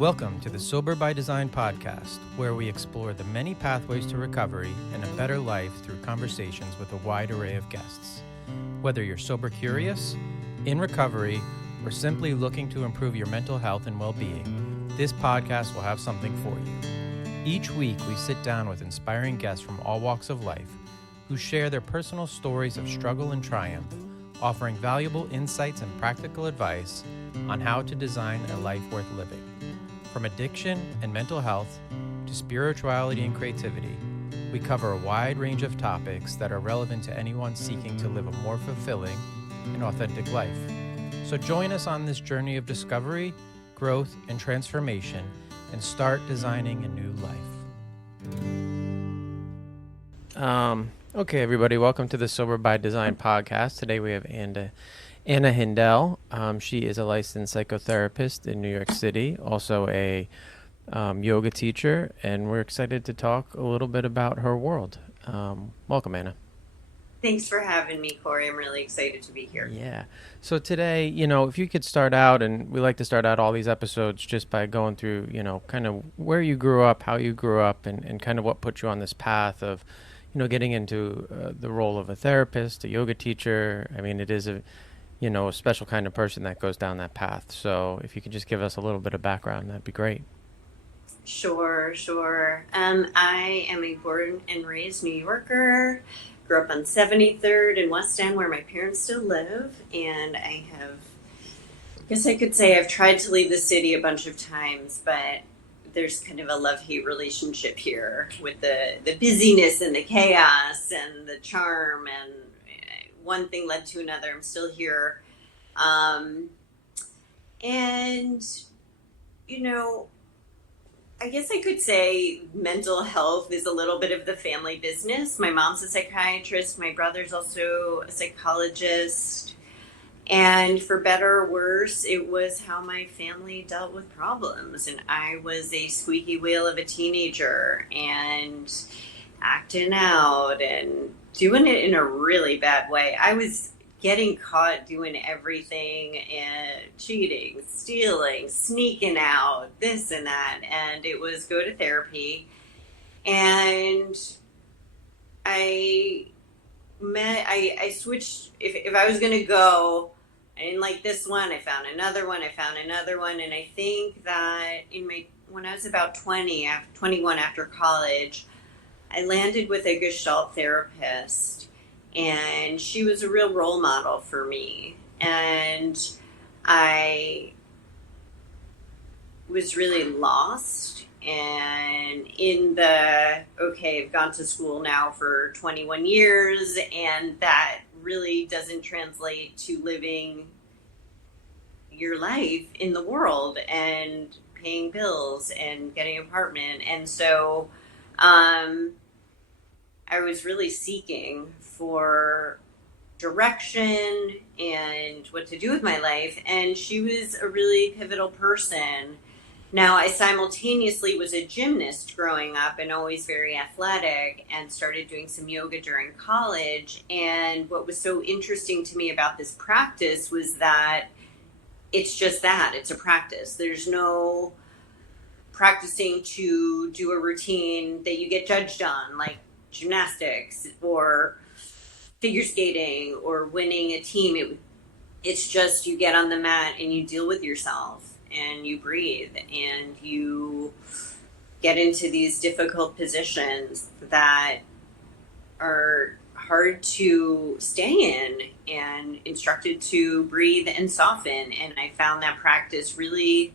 Welcome to the Sober by Design podcast, where we explore the many pathways to recovery and a better life through conversations with a wide array of guests. Whether you're sober curious, in recovery, or simply looking to improve your mental health and well-being, this podcast will have something for you. Each week, we sit down with inspiring guests from all walks of life who share their personal stories of struggle and triumph, offering valuable insights and practical advice on how to design a life worth living. From addiction and mental health to spirituality and creativity, we cover a wide range of topics that are relevant to anyone seeking to live a more fulfilling and authentic life. So join us on this journey of discovery, growth, and transformation, and start designing a new life. Okay, everybody, welcome to the Sober by Design podcast. Today we have Anna Hindell. She is a licensed psychotherapist in New York City, also a yoga teacher, and we're excited to talk a little bit about her world. Welcome, Anna. Thanks for having me, Corey. I'm really excited to be here. Yeah. So today, if you could start out, and we like to start out all these episodes just by going through, kind of where you grew up, how you grew up, and kind of what put you on this path of, getting into the role of a therapist, a yoga teacher. I mean, it is a special kind of person that goes down that path. So if you could just give us a little bit of background, that'd be great. Sure. I am a born and raised New Yorker. Grew up on 73rd in West End, where my parents still live. And I guess I could say I've tried to leave the city a bunch of times, but there's kind of a love-hate relationship here with the busyness and the chaos and the charm, and one thing led to another. I'm still here. I guess I could say mental health is a little bit of the family business. My mom's a psychiatrist. My brother's also a psychologist. And for better or worse, it was how my family dealt with problems. And I was a squeaky wheel of a teenager and acting out and doing it in a really bad way. I was getting caught doing everything and cheating, stealing, sneaking out, this and that. And it was go to therapy. And I switched. If I was going to go, I didn't like this one. I found another one. And I think that when I was about 21 after college, I landed with a Gestalt therapist, and she was a real role model for me. And I was really lost, and I've gone to school now for 21 years, and that really doesn't translate to living your life in the world and paying bills and getting an apartment. And so I was really seeking for direction and what to do with my life. And she was a really pivotal person. Now, I simultaneously was a gymnast growing up and always very athletic, and started doing some yoga during college. And what was so interesting to me about this practice was that it's just that. It's a practice. There's no practicing to do a routine that you get judged on, like gymnastics or figure skating or winning a team. It's just you get on the mat and you deal with yourself and you breathe and you get into these difficult positions that are hard to stay in, and instructed to breathe and soften. And I found that practice really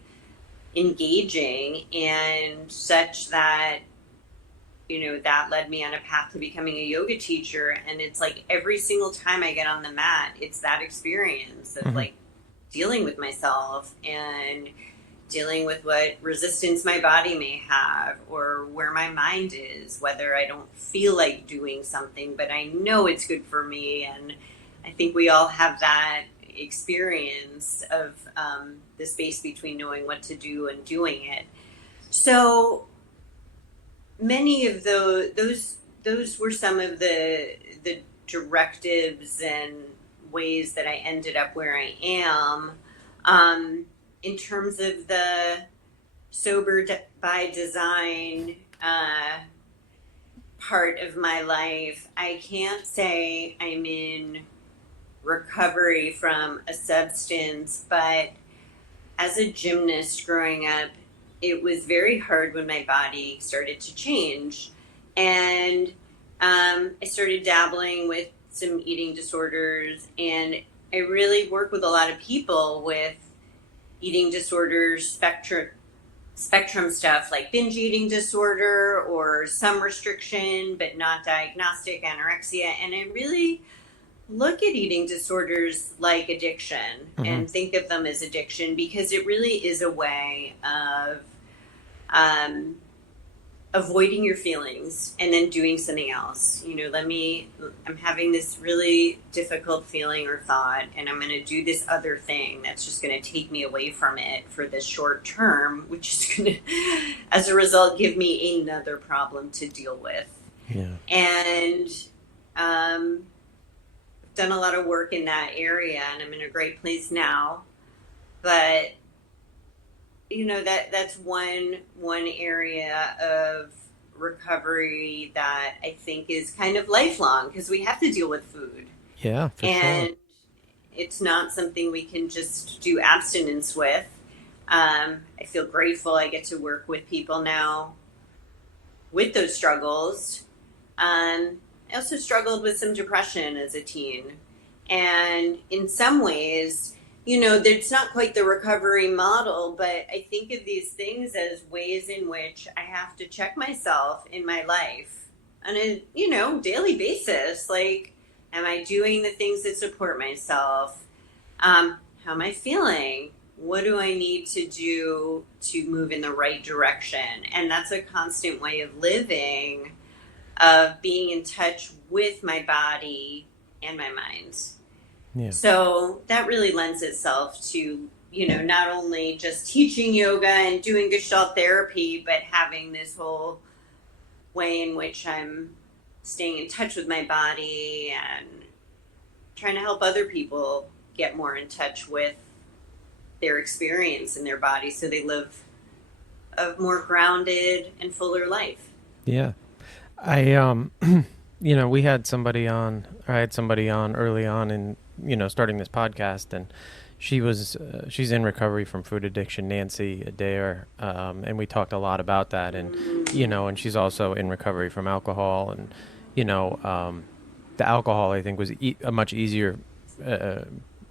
engaging, and such that that led me on a path to becoming a yoga teacher. And it's like every single time I get on the mat, it's that experience of like dealing with myself and dealing with what resistance my body may have, or where my mind is, whether I don't feel like doing something, but I know it's good for me. And I think we all have that experience of the space between knowing what to do and doing it. So many of those were some of the directives and ways that I ended up where I am. In terms of the by design part of my life, I can't say I'm in recovery from a substance, but as a gymnast growing up, it was very hard when my body started to change. And I started dabbling with some eating disorders, and I really work with a lot of people with eating disorders, spectrum stuff like binge eating disorder or some restriction but not diagnostic anorexia. And I really look at eating disorders like addiction and think of them as addiction, because it really is a way of avoiding your feelings and then doing something else. I'm having this really difficult feeling or thought, and I'm going to do this other thing that's just going to take me away from it for this short term, which is going to, as a result, give me another problem to deal with. Yeah. And done a lot of work in that area, and I'm in a great place now. But that's one area of recovery that I think is kind of lifelong, because we have to deal with food. Yeah, for and sure. It's not something we can just do abstinence with. I feel grateful I get to work with people now with those struggles. I also struggled with some depression as a teen. And in some ways, it's not quite the recovery model, but I think of these things as ways in which I have to check myself in my life on a, daily basis. Like, am I doing the things that support myself? How am I feeling? What do I need to do to move in the right direction? And that's a constant way of living, of being in touch with my body and my mind. Yeah. So that really lends itself to, not only just teaching yoga and doing Gestalt therapy, but having this whole way in which I'm staying in touch with my body and trying to help other people get more in touch with their experience in their body so they live a more grounded and fuller life. Yeah. I we had somebody on, I had somebody on early on in, starting this podcast, and she's in recovery from food addiction, Nancy Adair, and we talked a lot about that, and, and she's also in recovery from alcohol, and, the alcohol, I think, was a much easier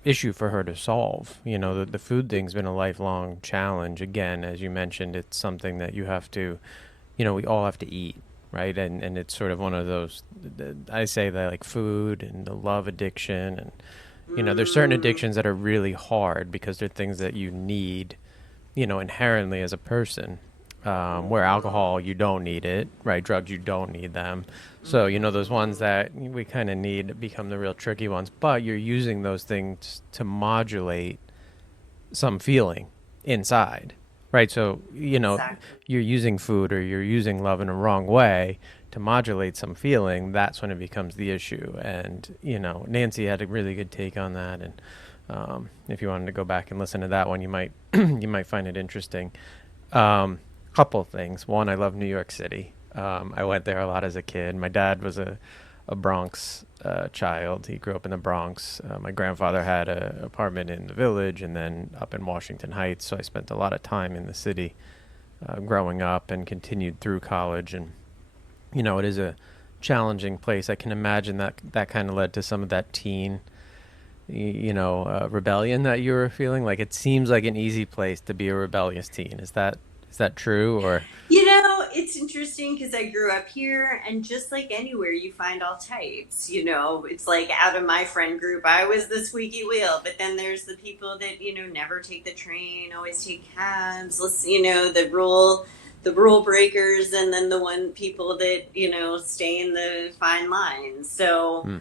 issue for her to solve. The food thing's been a lifelong challenge. Again, as you mentioned, it's something that you have to, we all have to eat. Right. And it's sort of one of those, I say that, like food and the love addiction, and, there's certain addictions that are really hard because they're things that you need, inherently as a person, where alcohol, you don't need it, right? Drugs, you don't need them. So, those ones that we kind of need become the real tricky ones, but you're using those things to modulate some feeling inside. Right, so, Exactly. You're using food or you're using love in a wrong way to modulate some feeling. That's when it becomes the issue. And, Nancy had a really good take on that. And if you wanted to go back and listen to that one, you might you might find it interesting. Couple of things. One, I love New York City. I went there a lot as a kid. My dad was a Bronx child. He grew up in the Bronx. My grandfather had an apartment in the Village and then up in Washington Heights. So I spent a lot of time in the city growing up and continued through college. And, it is a challenging place. I can imagine that kind of led to some of that teen, rebellion that you were feeling. Like, it seems like an easy place to be a rebellious teen. Is that true? Or It's interesting because I grew up here, and just like anywhere, you find all types. It's like, out of my friend group, I was the squeaky wheel, but then there's the people that never take the train, always take cabs. The rule breakers, and then the people that stay in the fine lines. So,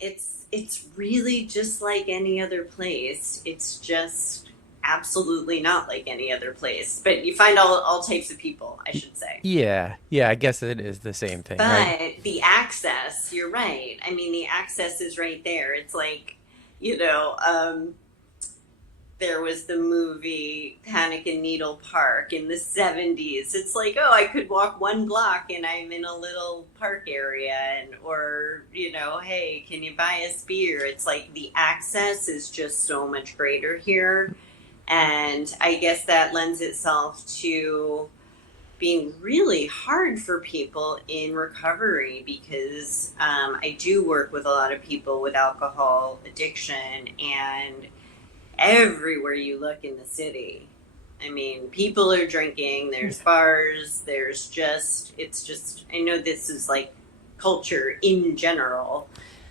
it's really just like any other place. It's just absolutely not like any other place, but you find all types of people, I should say. Yeah, I guess it is the same thing, but right? The access, you're right. I mean, the access is right there. It's like, there was the movie Panic in Needle Park in the 70s. It's like, oh, I could walk one block and I'm in a little park area. And, or, hey, can you buy us beer? It's like the access is just so much greater here. And I guess that lends itself to being really hard for people in recovery because I do work with a lot of people with alcohol addiction, and everywhere you look in the city, I mean, people are drinking, there's bars, I know this is like culture in general,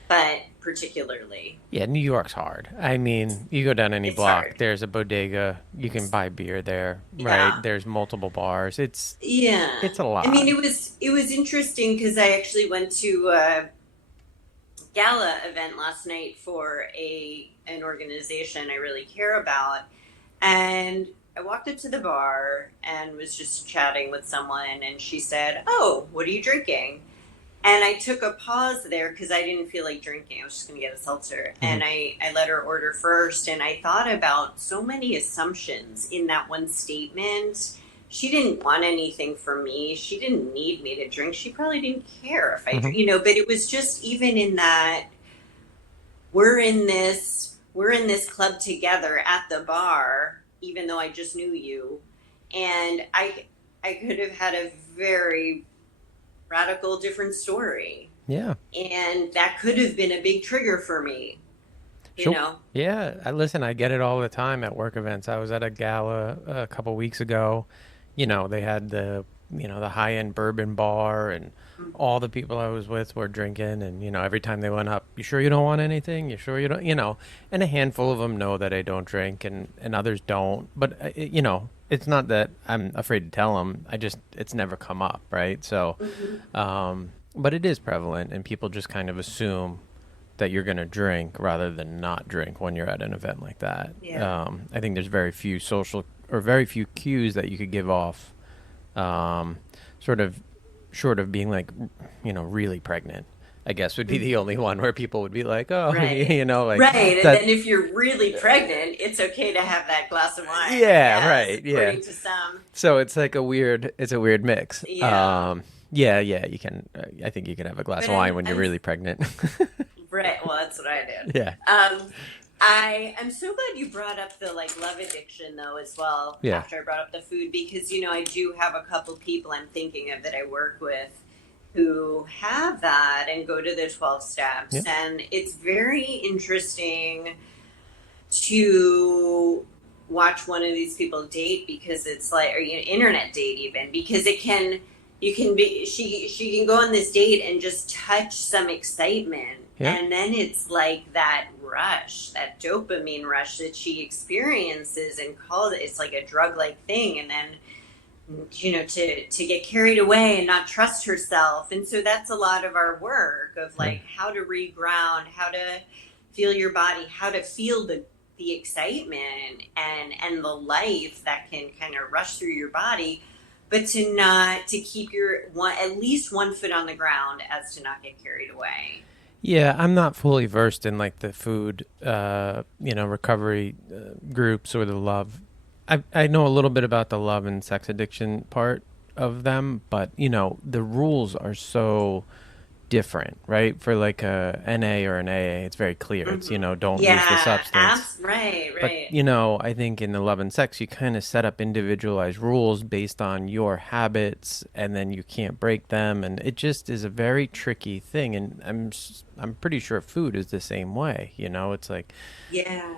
but particularly. Yeah, New York's hard. I mean, you go down any It's block, hard. there's a bodega, you can buy beer there, right? Yeah. There's multiple bars. It's Yeah. a I mean, lot. it was interesting because I actually went to a gala event last night for an organization I really care about, and I walked up to the bar and was just chatting with someone, and she said, "Oh, what are you drinking?" And I took a pause there because I didn't feel like drinking. I was just going to get a seltzer. Mhm. And I let her order first. And I thought about so many assumptions in that one statement. She didn't want anything from me. She didn't need me to drink. She probably didn't care if I Mhm. drink, but it was just even in that we're in this club together at the bar, even though I just knew you. And I could have had a very radical different story, Yeah. and that could have been a big trigger for me, you Sure. know. Yeah, listen, I get it all the time at work events. I was at a gala a couple weeks ago. They had the high-end bourbon bar, and all the people I was with were drinking, and every time they went up, "You sure you don't want anything? You sure you don't?" And a handful of them know that I don't drink, and others don't. But it's not that I'm afraid to tell them. It's never come up, right? So, but it is prevalent, and people just kind of assume that you're going to drink rather than not drink when you're at an event like that. Yeah. I think there's very few very few cues that you could give off, sort of short of being like, really pregnant, I guess would be the only one where people would be like, oh, Right. like Right. And that. then if you're really pregnant, it's okay to have that glass of wine. Yeah, Yes, right. Yeah. according to some. So it's like it's a weird mix. Yeah. Yeah, you can, I think you can have a glass But of wine I'm, when you're I'm really pregnant. right. Well, that's what I did. Yeah. I'm so glad you brought up the love addiction though as well. Yeah. After I brought up the food, because I do have a couple people I'm thinking of that I work with who have that and go to the 12 steps, Yeah. and it's very interesting to watch one of these people date, because it's like, or internet date even, because you can be she can go on this date and just touch some excitement, Yeah. and then it's like that rush, that dopamine rush that she experiences, and calls it's like a drug like thing, and then to get carried away and not trust herself. And so that's a lot of our work of how to reground, how to feel your body, how to feel the excitement and the life that can kind of rush through your body, but to keep at least one foot on the ground, as to not get carried away. Yeah, I'm not fully versed in the food, recovery groups or the love. I know a little bit about the love and sex addiction part of them, but the rules are so different, right? For like a NA or an AA, it's very clear. It's don't use the substance. Right, But right. I think in the love and sex, you kind of set up individualized rules based on your habits, and then you can't break them, and it just is a very tricky thing. And I'm pretty sure food is the same way. It's like, Yeah.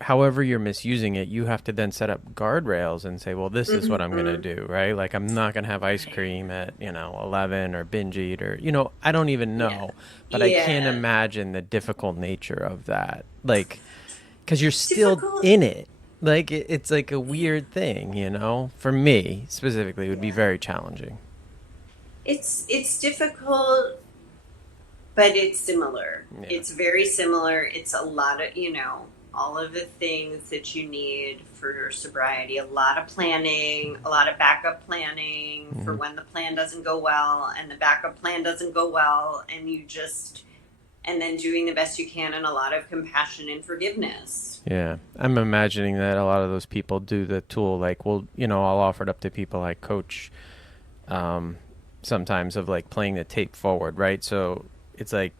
however you're misusing it, you have to then set up guardrails and say, well, this is what I'm going to do, right? Like, I'm not going to have ice cream at 11 or binge eat, or I don't even know, but I can't Yeah. imagine the difficult nature of that, like, because you're still Difficult. in it. Like, it's like a weird thing, for me specifically, it would be Yeah. very challenging. It's difficult, but it's similar. Yeah. It's very similar. It's a lot of, all of the things that you need for sobriety. A lot of planning, a lot of backup planning for when the plan doesn't go well, and the backup plan doesn't go well, and you just and then doing the best you can, and a lot of compassion and forgiveness. Yeah. I'm imagining that a lot of those people do the tool, like, well, I'll offer it up to people I coach sometimes of like playing the tape forward, right? So it's like,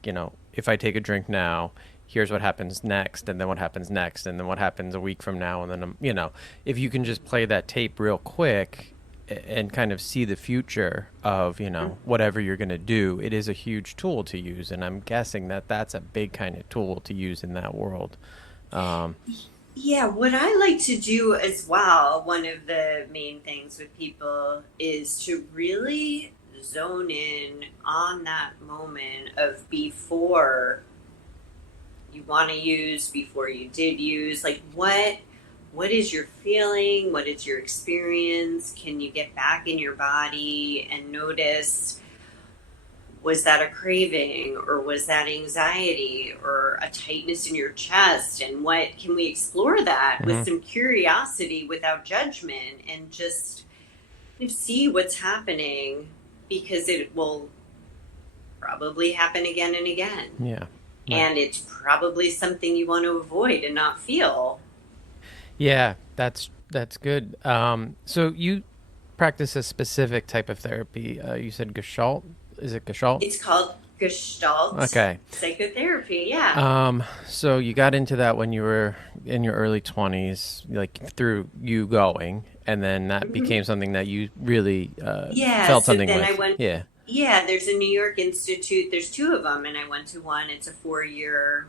if I take a drink now, here's what happens next, and then what happens next, and then what happens a week from now, and then, if you can just play that tape real quick and kind of see the future of, whatever you're going to do, it is a huge tool to use. And I'm guessing that that's a big kind of tool to use in that world. Yeah, what I like to do as well, one of the main things with people is to really zone in on that moment of before you want to use, before you did use, like what is your feeling? What is your experience? Can you get back in your body and notice, was that a craving, or was that anxiety, or a tightness in your chest? And what can we explore that with some curiosity without judgment, and just see what's happening, because it will probably happen again and again. Yeah. And it's probably something you want to avoid and not feel. Yeah, that's good. So you practice a specific type of therapy. You said Gestalt. Is it Gestalt? It's called Gestalt psychotherapy. Yeah. So you got into that when you were in your early 20s, like through you going, and then that became something that you really felt something with. I went. Yeah. There's a New York Institute. There's two of them, and I went to one. It's a 4-year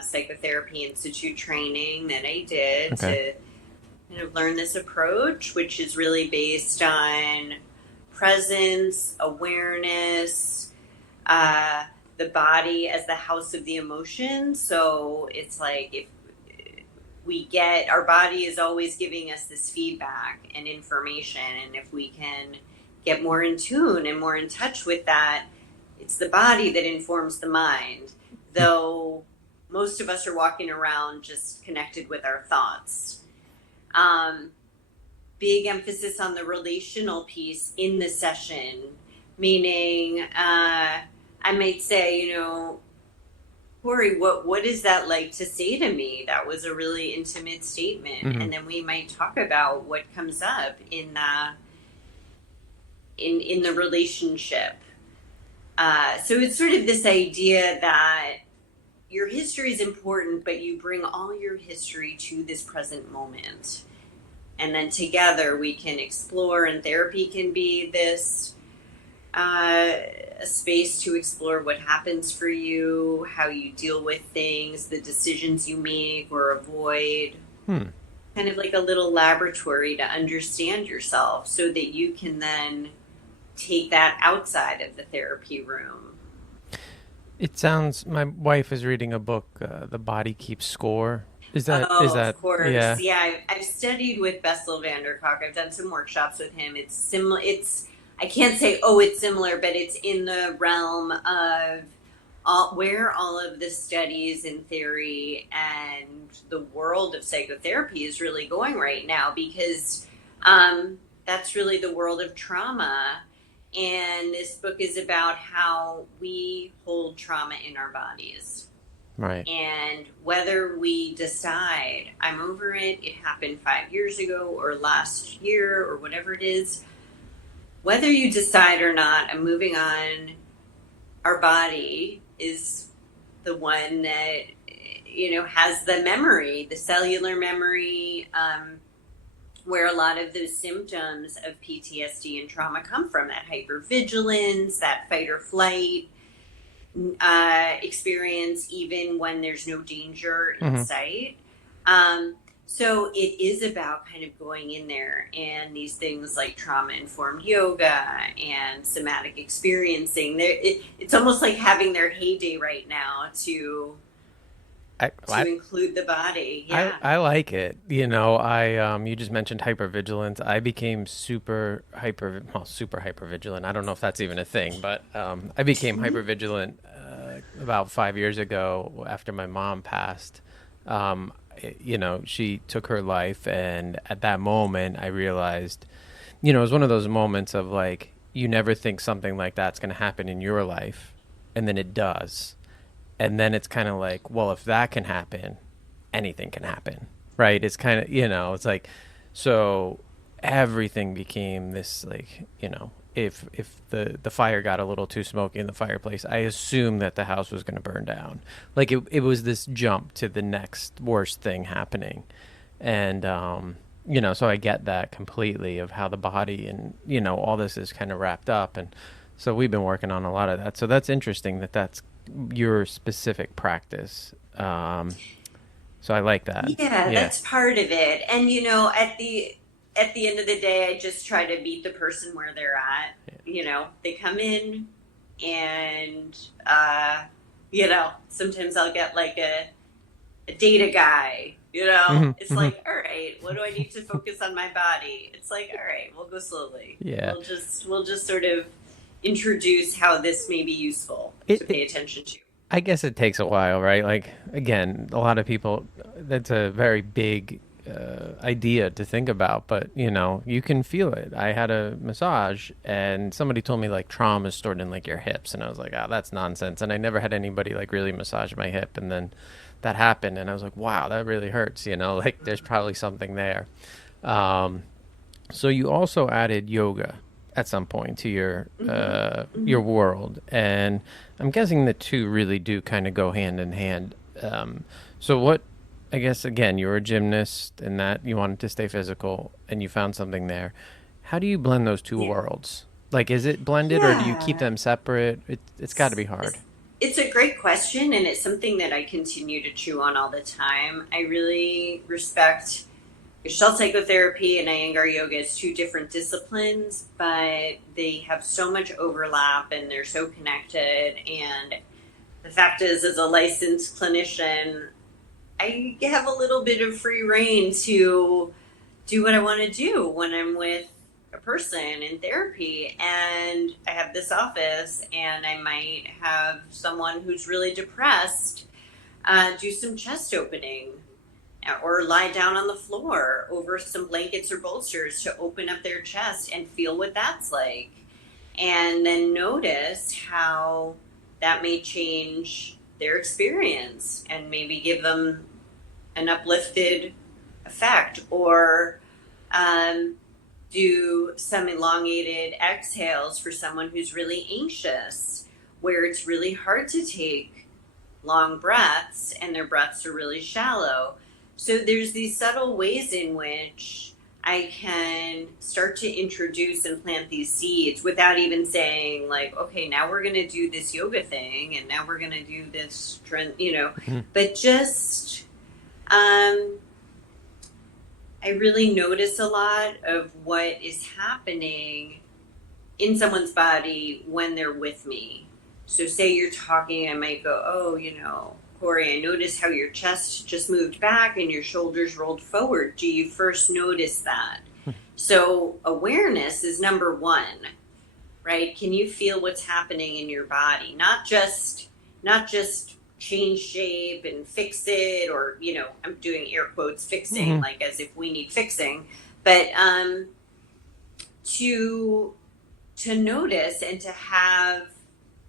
psychotherapy institute training that I did to kind of learn this approach, which is really based on presence, awareness, the body as the house of the emotions. So it's like, if we get, our body is always giving us this feedback and information, and if we can get more in tune and more in touch with that, it's the body that informs the mind, though most of us are walking around just connected with our thoughts. Big emphasis on the relational piece in the session, meaning I might say, Corey, what is that like to say to me? That was a really intimate statement. And then we might talk about what comes up in the relationship. So it's sort of this idea that your history is important, but you bring all your history to this present moment. And then together we can explore, and therapy can be this a space to explore what happens for you, how you deal with things, the decisions you make or avoid. Kind of like a little laboratory to understand yourself, so that you can then take that outside of the therapy room. It sounds, my wife is reading a book, The Body Keeps Score. Is that? Of course. Yeah. I've studied with Bessel van der Kolk. I've done some workshops with him. It's similar. I can't say, it's similar, but it's in the realm of where all of the studies and theory and the world of psychotherapy is really going right now, because that's really the world of trauma. And this book is about how we hold trauma in our bodies. Right. And whether we decide, I'm over it, it happened 5 years ago or last year or whatever it is, whether you decide or not, I'm moving on, our body is the one that, has the memory, the cellular memory, where a lot of those symptoms of PTSD and trauma come from, that hypervigilance, that fight or flight experience, even when there's no danger in sight. So it is about kind of going in there, and these things like trauma-informed yoga and somatic experiencing. It's almost like having their heyday right now to include the body. Yeah. I like it. You just mentioned hypervigilance. I became super hypervigilant. I don't know if that's even a thing, but I became hypervigilant about 5 years ago after my mom passed. She took her life, and at that moment I realized, it was one of those moments of like, you never think something like that's going to happen in your life, and then it does. And then it's kind of like, well, if that can happen, anything can happen, right? It's kind of, it's like, so everything became this, like, if the fire got a little too smoky in the fireplace, I assumed that the house was going to burn down. Like it was this jump to the next worst thing happening. And, so I get that completely of how the body and, all this is kind of wrapped up. And so we've been working on a lot of that. So that's interesting that that's your specific practice. So I like that. Yeah, that's part of it. And at the end of the day, I just try to meet the person where they're at. They come in and sometimes I'll get like a data guy. It's like, all right, what do I need to focus on my body? It's like, all right, we'll go slowly. Yeah. We'll just sort of introduce how this may be useful to pay attention to. I guess it takes a while, right? Like, again, a lot of people, that's a very big idea to think about, but you can feel it. I had a massage and somebody told me like trauma is stored in like your hips, and I was like, that's nonsense. And I never had anybody like really massage my hip, and then that happened and I was like, wow, that really hurts, like there's probably something there. So you also added yoga at some point to your world, and I'm guessing the two really do kind of go hand in hand. So what, I guess, again, you were a gymnast and that you wanted to stay physical and you found something there. How do you blend those two worlds? Like, is it blended or do you keep them separate? It's got to be hard. It's a great question, and it's something that I continue to chew on all the time. I really respect Gestalt psychotherapy and Iyengar yoga as two different disciplines, but they have so much overlap and they're so connected. And the fact is, as a licensed clinician, I have a little bit of free reign to do what I want to do when I'm with a person in therapy. And I have this office, and I might have someone who's really depressed do some chest opening, or lie down on the floor over some blankets or bolsters to open up their chest and feel what that's like. And then notice how that may change their experience and maybe give them an uplifted effect. Or do some elongated exhales for someone who's really anxious, where it's really hard to take long breaths and their breaths are really shallow. So there's these subtle ways in which I can start to introduce and plant these seeds without even saying like, okay, now we're going to do this yoga thing and now we're going to do this trend, but just, I really notice a lot of what is happening in someone's body when they're with me. So say you're talking, I might go, oh, Corey, I noticed how your chest just moved back and your shoulders rolled forward. Do you first notice that? So awareness is number one, right? Can you feel what's happening in your body? Not just change shape and fix it, or, I'm doing air quotes fixing, like as if we need fixing, but to notice and to have,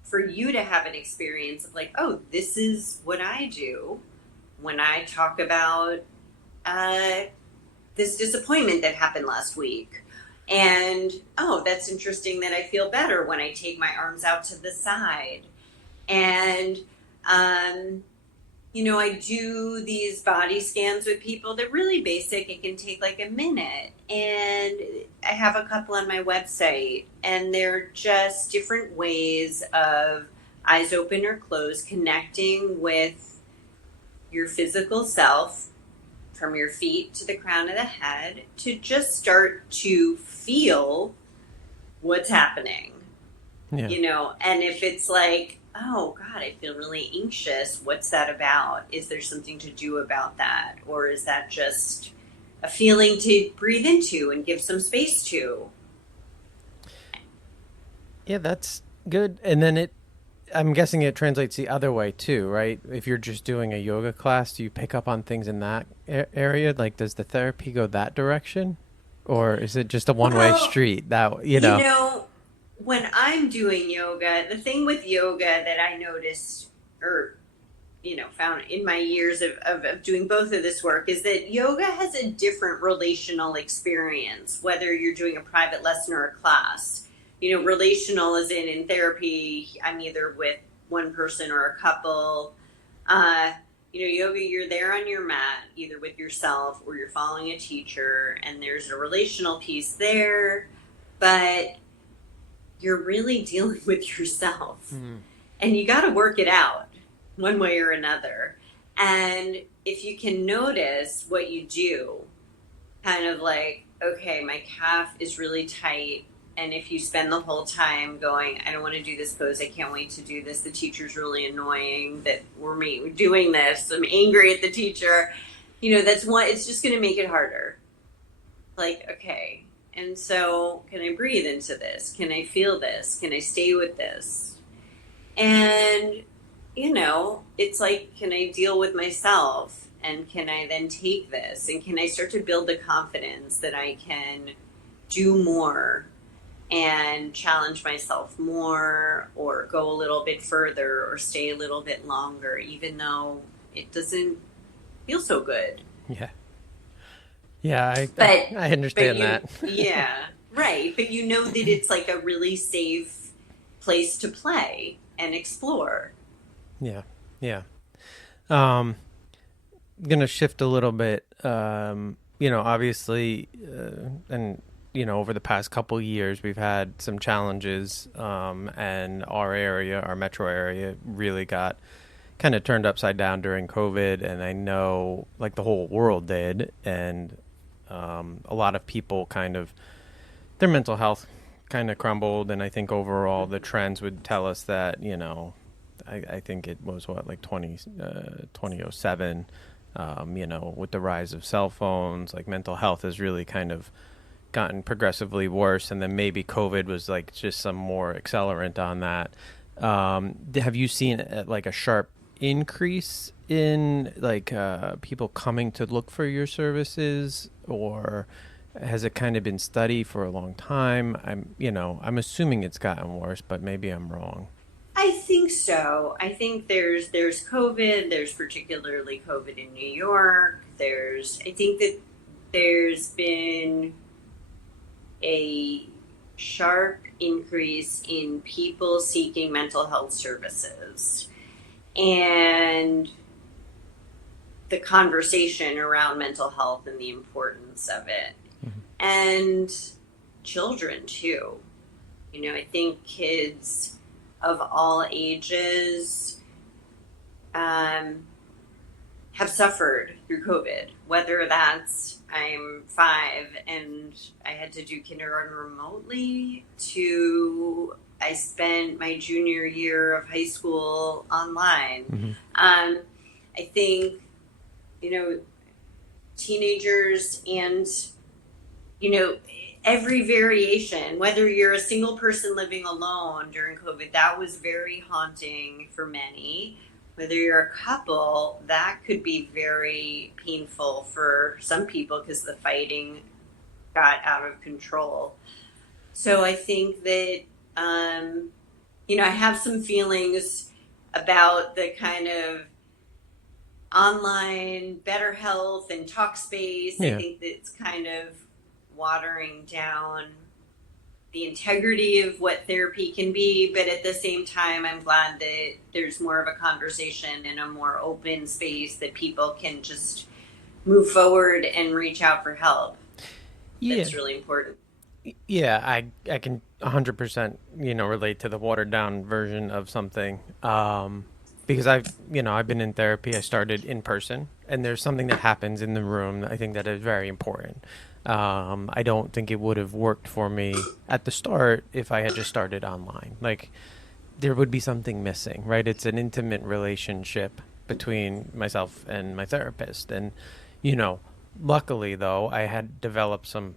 for you to have an experience of like, oh, this is what I do when I talk about this disappointment that happened last week. And, oh, that's interesting that I feel better when I take my arms out to the side. And, I do these body scans with people. They're really basic. It can take like a minute. And I have a couple on my website, and they're just different ways of eyes open or closed, connecting with your physical self from your feet to the crown of the head to just start to feel what's happening. Yeah. And if it's like, oh God, I feel really anxious, what's that about? Is there something to do about that? Or is that just a feeling to breathe into and give some space to? Yeah, that's good. And then I'm guessing it translates the other way too, right? If you're just doing a yoga class, do you pick up on things in that area? Like, does the therapy go that direction? Or is it just a one-way street? When I'm doing yoga, the thing with yoga that I noticed, or found in my years of doing both of this work is that yoga has a different relational experience, whether you're doing a private lesson or a class. Relational is in therapy, I'm either with one person or a couple. Yoga, you're there on your mat, either with yourself or you're following a teacher, and there's a relational piece there, but you're really dealing with yourself. Mm-hmm. And you got to work it out one way or another. And if you can notice what you do, kind of like, okay, my calf is really tight. And if you spend the whole time going, I don't want to do this pose, I can't wait to do this, the teacher's really annoying that we're doing this, I'm angry at the teacher, that's one, it's just going to make it harder. Like, okay, and so can I breathe into this? Can I feel this? Can I stay with this? And, it's like, can I deal with myself? And can I then take this? And can I start to build the confidence that I can do more and challenge myself more, or go a little bit further, or stay a little bit longer, even though it doesn't feel so good. Yeah. Yeah, I understand that. Yeah, right. But that it's like a really safe place to play and explore. Yeah, yeah. Going to shift a little bit, obviously, and over the past couple of years, we've had some challenges, and our metro area really got kind of turned upside down during COVID. And I know like the whole world did. And a lot of people their mental health kind of crumbled. And I think overall the trends would tell us that, I think it was like 2007, with the rise of cell phones, like mental health has really kind of gotten progressively worse, and then maybe COVID was like just some more accelerant on that. Have you seen like a sharp increase in like people coming to look for your services, or has it kind of been steady for a long time? I'm assuming it's gotten worse, but maybe I'm wrong. I think so. I think there's COVID. There's particularly COVID in New York. I think that there's been a sharp increase in people seeking mental health services, and the conversation around mental health and the importance of it. Mm-hmm. And children too. I think kids of all ages have suffered through COVID, whether that's I'm 5 and I had to do kindergarten remotely, to I spent my junior year of high school online. Mm-hmm. I think, teenagers and, every variation, whether you're a single person living alone during COVID, that was very haunting for many. Whether you're a couple, that could be very painful for some people because the fighting got out of control. So I think that, I have some feelings about the kind of online better health and talk space. Yeah. I think that it's kind of watering down the integrity of what therapy can be, but at the same time, I'm glad that there's more of a conversation and a more open space that people can just move forward and reach out for help. Yeah. That's really important. Yeah, I can 100%, relate to the watered down version of something. Because I've been in therapy. I started in person, and there's something that happens in the room that I think that is very important. I don't think it would have worked for me at the start if I had just started online. Like, there would be something missing, right? It's an intimate relationship between myself and my therapist. And, luckily, though, I had developed some,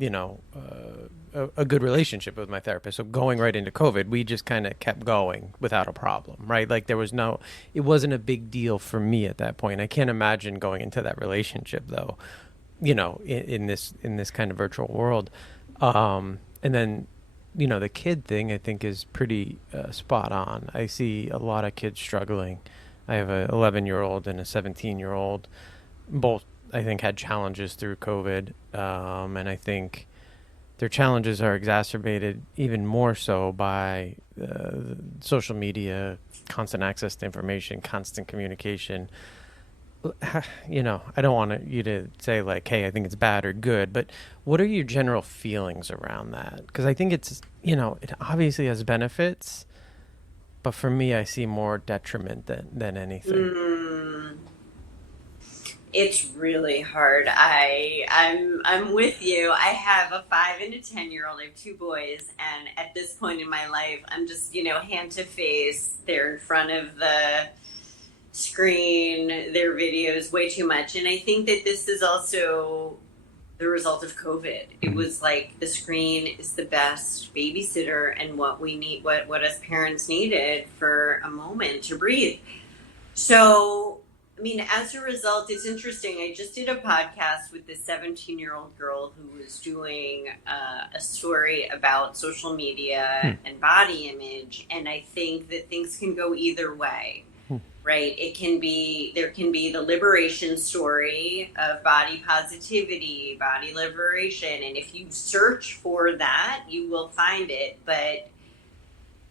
a good relationship with my therapist. So going right into COVID, we just kind of kept going without a problem, right? Like it wasn't a big deal for me at that point. I can't imagine going into that relationship though, in this kind of virtual world. And then, the kid thing I think is pretty spot on. I see a lot of kids struggling I have a 11-year-old and a 17-year-old. Both, I think, had challenges through COVID, and I think their challenges are exacerbated even more so by social media, constant access to information, constant communication. I don't want you to say like, hey, I think it's bad or good, but what are your general feelings around that? Because I think it obviously has benefits, but for me, I see more detriment than anything. Mm, it's really hard. I'm with you. I have a 5 and a 10-year-old. I have two boys, and at this point in my life, I'm just hand to face. They're in front of the screen, their videos way too much, and I think that this is also the result of COVID. It Mhm. was like the screen is the best babysitter, and what we need, what us parents needed for a moment to breathe. So, I mean, as a result, it's interesting. I just did a podcast with this 17-year-old girl who was doing a story about social media Hmm. and body image. And I think that things can go either way, Hmm. right? There can be the liberation story of body positivity, body liberation. And if you search for that, you will find it. But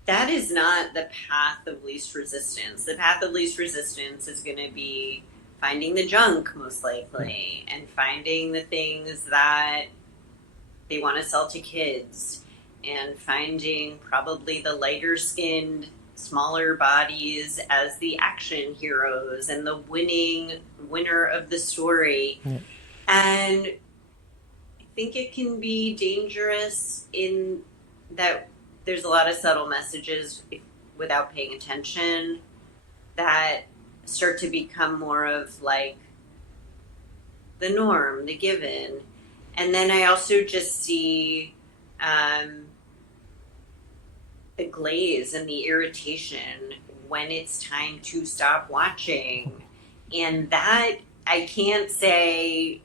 that is not the path of least resistance. The path of least resistance is going to be finding the junk, most likely, and finding the things that they want to sell to kids, and finding probably the lighter skinned, smaller bodies as the action heroes and the winner of the story. Yeah. And I think it can be dangerous in that there's a lot of subtle messages without paying attention that start to become more of like the norm, the given. And then I also just see the glaze and the irritation when it's time to stop watching. And that I can't say,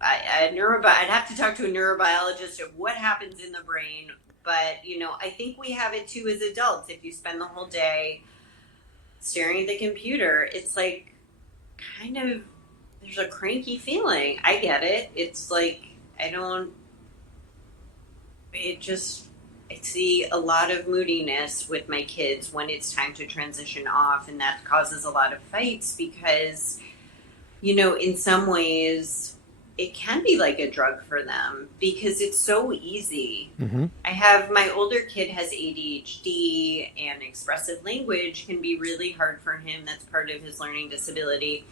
I'd have to talk to a neurobiologist of what happens in the brain. But, I think we have it too as adults. If you spend the whole day staring at the computer, it's like kind of, there's a cranky feeling. I get it. It's like, I see a lot of moodiness with my kids when it's time to transition off. And that causes a lot of fights because, in some ways, it can be like a drug for them because it's so easy. Mm-hmm. I have my older kid has ADHD, and expressive language can be really hard for him. That's part of his learning disability.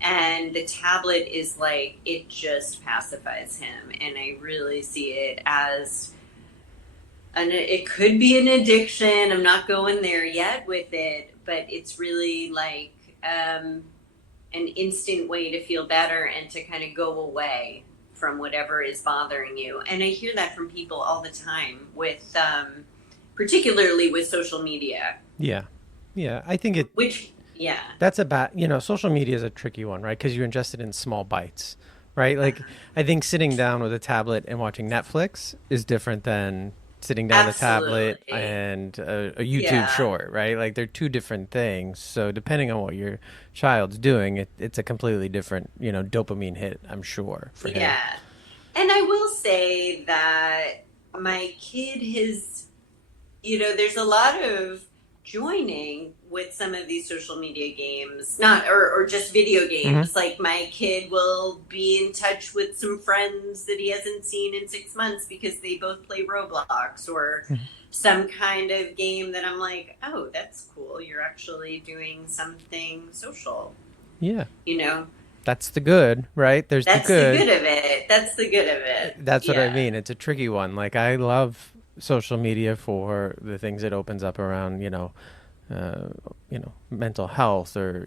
And the tablet is like, it just pacifies him. And I really see it as it could be an addiction. I'm not going there yet with it, but it's really like, an instant way to feel better and to kind of go away from whatever is bothering you. And I hear that from people all the time with, particularly with social media. Yeah. I think Yeah. that's social media is a tricky one, right? Because you're ingested in small bites, right? Like, I think sitting down with a tablet and watching Netflix is different than sitting down with a tablet Absolutely. and a YouTube Yeah. short, right? Like, they're two different things. So depending on what your child's doing, it's a completely different, dopamine hit, I'm sure, for him. Yeah. And I will say that my kid has, there's a lot of joining with some of these social media games, not or just video games. Mm-hmm. Like my kid will be in touch with some friends that he hasn't seen in 6 months because they both play Roblox or some kind of game that I'm like, oh, that's cool. You're actually doing something social. Yeah. That's the good, right? There's That's the good. the good of it. That's the good of it. That's what I Yeah. mean. It's a tricky one. Like, I love social media for the things it opens up around, mental health or,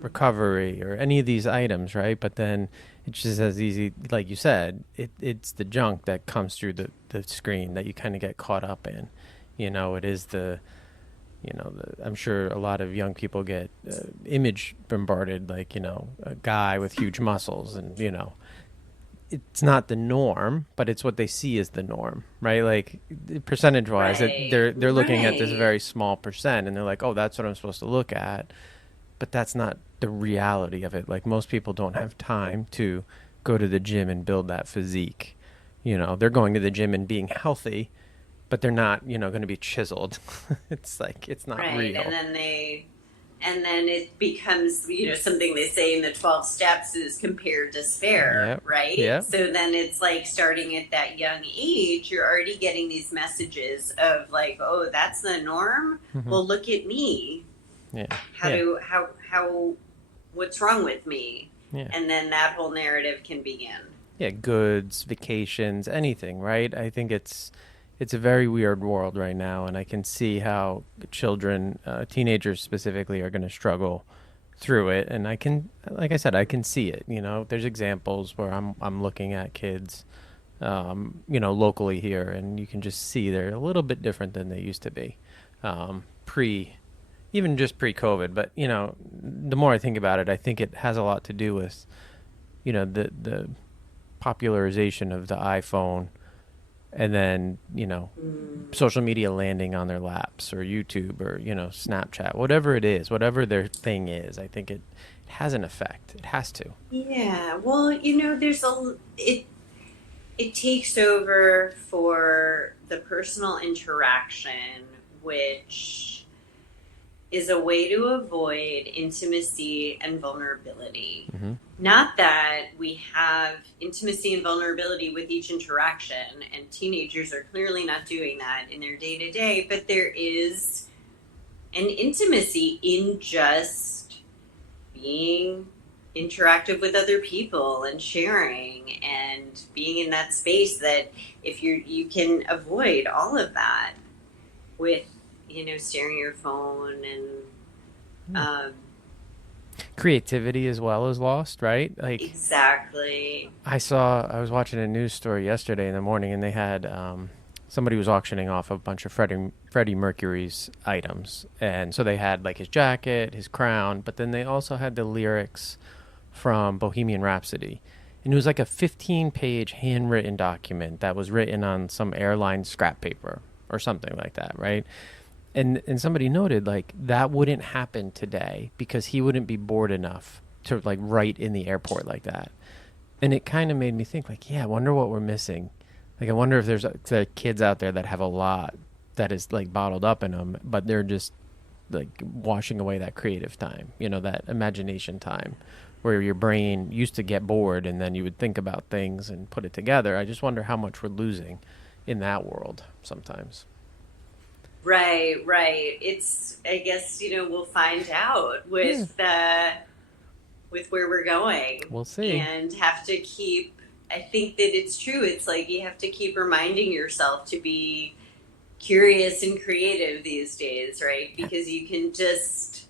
recovery or any of these items, right? But then it's just as easy, like you said, it's the junk that comes through the screen that you kind of get caught up in. It is I'm sure a lot of young people get image bombarded, like, a guy with huge muscles and, it's not the norm, but it's what they see as the norm, right? Like, percentage wise, Right. they're looking at this Right. very small percent and they're like, oh, that's what I'm supposed to look at. but that's not the reality of it. Like most people don't have time to go to the gym and build that physique. They're going to the gym and being healthy, but they're not, going to be chiseled. It's like, it's not Right. real. And then it becomes, something they say in the 12 steps is compare, despair, Yep. right? Yep. So then it's like starting at that young age, you're already getting these messages of like, oh, that's the norm. Mm-hmm. Well, look at me. Yeah. How, what's wrong with me? Yeah. And then that whole narrative can begin. Yeah. Goods, vacations, anything, right? I think it's a very weird world right now, and I can see how children, teenagers specifically, are going to struggle through it. And like I said, I can see it. There's examples where I'm looking at kids, locally here, and you can just see they're a little bit different than they used to be, even just pre-COVID. But the more I think about it, I think it has a lot to do with, the popularization of the iPhone. And then, social media landing on their laps, or YouTube, or, Snapchat, whatever it is, whatever their thing is, I think it has an effect. It has to. Yeah. Well, it takes over for the personal interaction, which is a way to avoid intimacy and vulnerability. Mm-hmm. Not that we have intimacy and vulnerability with each interaction, and teenagers are clearly not doing that in their day-to-day, but there is an intimacy in just being interactive with other people and sharing and being in that space, that if you can avoid all of that with staring at your phone and creativity as well is lost, right? Like, exactly. I was watching a news story yesterday in the morning, and they had somebody was auctioning off a bunch of Freddie Mercury's items, and so they had like his jacket, his crown, but then they also had the lyrics from Bohemian Rhapsody. And it was like a 15-page handwritten document that was written on some airline scrap paper or something like that, right? And somebody noted, like, that wouldn't happen today because he wouldn't be bored enough to, like, write in the airport like that. And it kind of made me think, like, yeah, I wonder what we're missing. Like, I wonder if there's kids out there that have a lot that is, like, bottled up in them, but they're just, like, washing away that creative time, that imagination time where your brain used to get bored and then you would think about things and put it together. I just wonder how much we're losing in that world sometimes. Right. It's, I guess, we'll find out with where we're going. We'll see. And have to keep, I think that it's true. It's like you have to keep reminding yourself to be curious and creative these days, right? Because you can just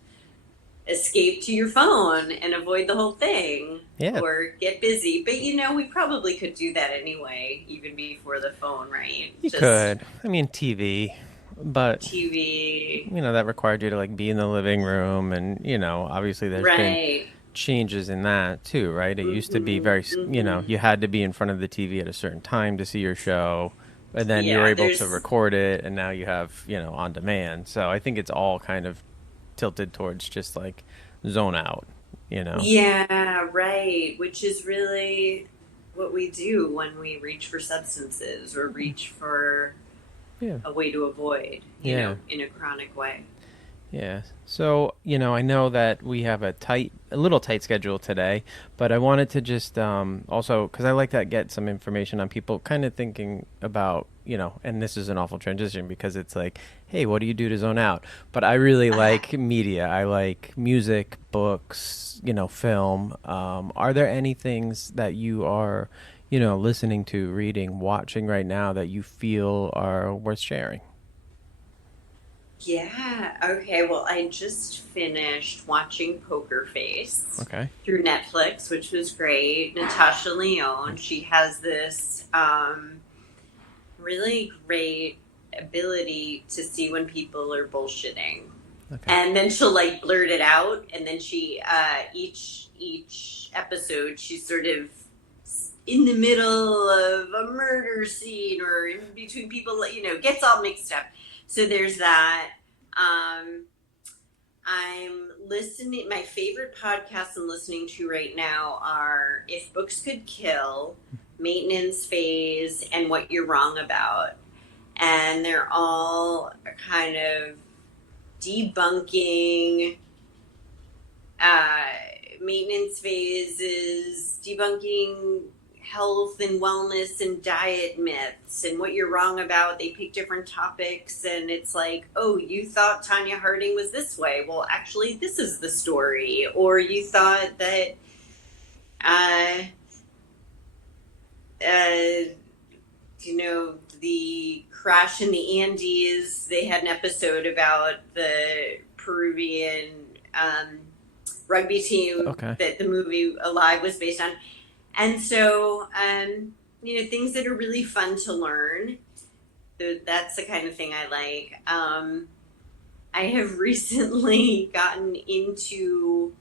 escape to your phone and avoid the whole thing. Yeah. Or get busy. But, we probably could do that anyway, even before the phone, right? You could. I mean, TV. But TV, that required you to like be in the living room, and obviously there's been changes in that too, right? It used to be very, you had to be in front of the TV at a certain time to see your show, and then you were able to record it, and now you have, on demand. So I think it's all kind of tilted towards just like zone out, Yeah, right. Which is really what we do when we reach for substances or reach for a way to avoid, you know, in a chronic way. Yeah. So, I know that we have a little tight schedule today, but I wanted to just also, because I like to get some information on people kind of thinking about, and this is an awful transition because it's like, hey, what do you do to zone out? But I really like media. I like music, books, film. Are there any things that you are listening to, reading, watching right now that you feel are worth sharing? Yeah. Okay. Well, I just finished watching Poker Face through Netflix, which was great. Natasha Lyonne, she has this really great ability to see when people are bullshitting. And then she'll like blurt it out, and then she each episode she's sort of in the middle of a murder scene or in between people, gets all mixed up. So there's that. I'm listening. My favorite podcasts I'm listening to right now are If Books Could Kill, Maintenance Phase, and What You're Wrong About. And they're all kind of debunking maintenance phases, debunking health and wellness and diet myths and what you're wrong about. They pick different topics, and it's like, oh, you thought Tanya Harding was this way. Well, actually, this is the story. Or you thought that, the crash in the Andes, they had an episode about the Peruvian rugby team that the movie Alive was based on. And so, things that are really fun to learn. That's the kind of thing I like. I have recently gotten into,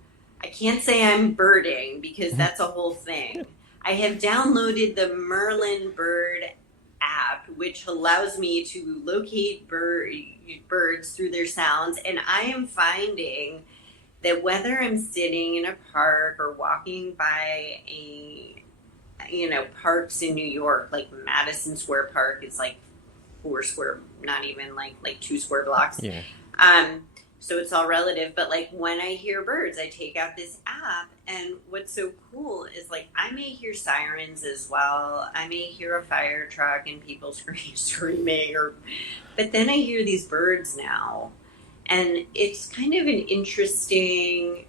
I can't say I'm birding because that's a whole thing. I have downloaded the Merlin Bird app, which allows me to locate birds through their sounds. And I am finding that whether I'm sitting in a park or walking by parks in New York, like Madison Square Park is like 4 square, not even like 2 square blocks. Yeah. So it's all relative. But like when I hear birds, I take out this app, and what's so cool is like I may hear sirens as well. I may hear a fire truck and people screaming, but then I hear these birds now. And it's kind of an interesting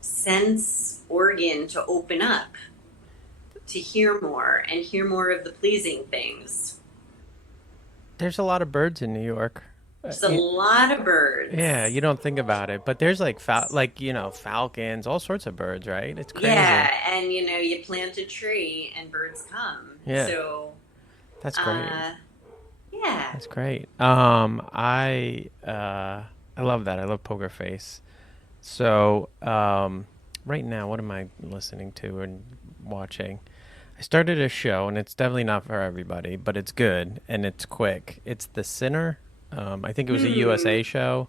sense organ to open up, to hear more and hear more of the pleasing things. There's a lot of birds in New York. There's a lot of birds. Yeah, you don't think about it, but there's like falcons, all sorts of birds, right? It's crazy. Yeah, and you plant a tree and birds come. Yeah. So that's great. Yeah. That's great. I love that. I love Poker Face. So, right now, what am I listening to and watching? I started a show, and it's definitely not for everybody, but it's good, and it's quick. It's The Sinner. I think it was a USA show,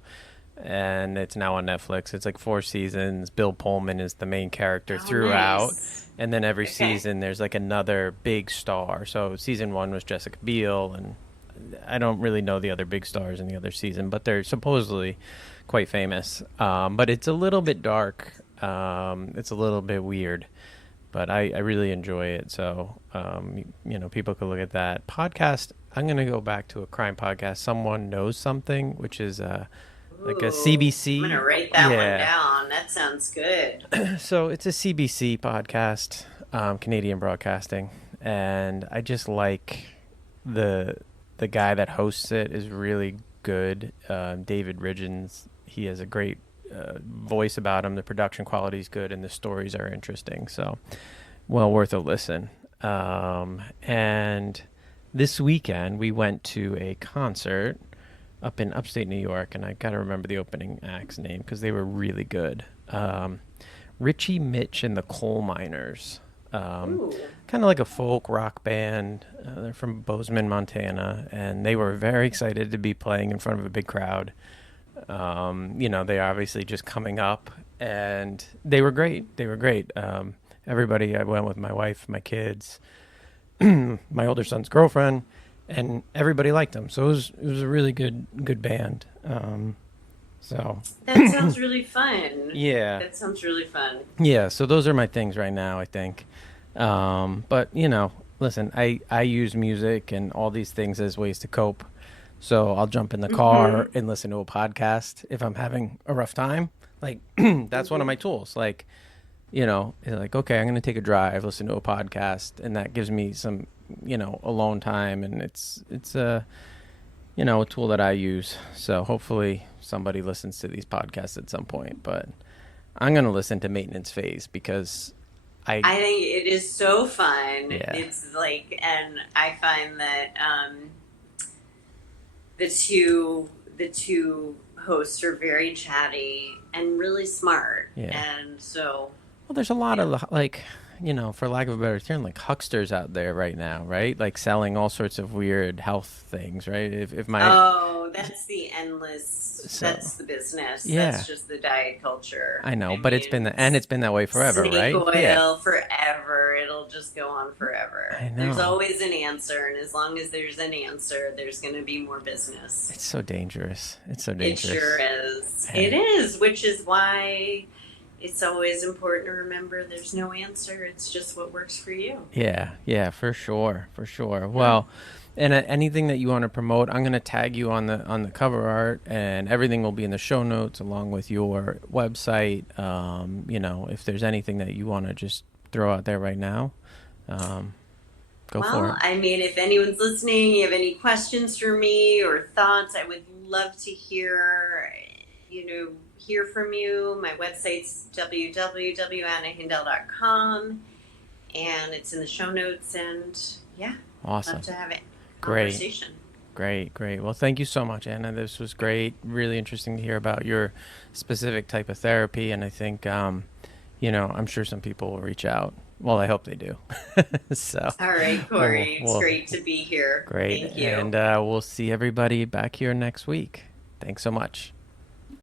and it's now on Netflix. It's like 4 seasons. Bill Pullman is the main character throughout. Nice. And then every season, there's like another big star. So season 1 was Jessica Biel, and I don't really know the other big stars in the other season, but they're supposedly quite famous. But it's a little bit dark. It's a little bit weird, but I really enjoy it. So, people could look at that podcast. I'm going to go back to a crime podcast, Someone Knows Something, which is like a CBC. I'm going to write that one down. That sounds good. So it's a CBC podcast, Canadian Broadcasting. And I just like the guy that hosts it is really good. David Ridgens, he has a great voice about him. The production quality is good, and the stories are interesting. So, well worth a listen. And this weekend, we went to a concert up in upstate New York, and I got to remember the opening act's name because they were really good. Richie Mitch and the Coal Miners. Kind of like a folk rock band. They're from Bozeman, Montana, and they were very excited to be playing in front of a big crowd. They're obviously just coming up, and they were great. Everybody, I went with my wife, my kids, my older son's girlfriend, and everybody liked them. So it was a really good band. So that sounds really fun. Yeah, that sounds really fun. Yeah, so those are my things right now, I think. But listen, I use music and all these things as ways to cope. So I'll jump in the car and listen to a podcast if I'm having a rough time. Like that's one of my tools. Like, okay, I'm going to take a drive, listen to a podcast, and that gives me some, alone time, and it's a tool that I use. So hopefully somebody listens to these podcasts at some point, but I'm going to listen to Maintenance Phase because I think it is so fun. Yeah. It's like, and I find that the two hosts are very chatty and really smart. Yeah. And so, well, there's a lot of for lack of a better term, like hucksters out there right now, right? Like selling all sorts of weird health things, right? If my Oh, that's the endless, so that's the business. yeah, That's just the diet culture. I know, I but mean, it's been that way forever, snake right? Yeah, oil forever. It'll just go on forever. I There's know. always an answer, and as long as there's an answer, there's going to be more business. It's so dangerous. It's so It sure dangerous. is. It Eh, is, which is why it's always important to remember there's no answer. It's just what works for you. Yeah, yeah, for sure, for sure. Yeah. Well, and anything that you want to promote, I'm going to tag you on the cover art, and everything will be in the show notes along with your website. If there's anything that you want to just throw out there right now, um, go for Well, it. I mean, if anyone's listening, you have any questions for me or thoughts, I would love to hear from you. My website's www.annahindell.com, and it's in the show notes. And yeah, love Awesome. to have a Great. conversation. Great, great. Well, thank you so much, Anna. This was great. Really interesting to hear about your specific type of therapy, and I think, I'm sure some people will reach out. Well, I hope they do. So, All right, we'll, Corey, it's we'll, great to be here. great, Thank you. and we'll see everybody back here next week. Thanks so much.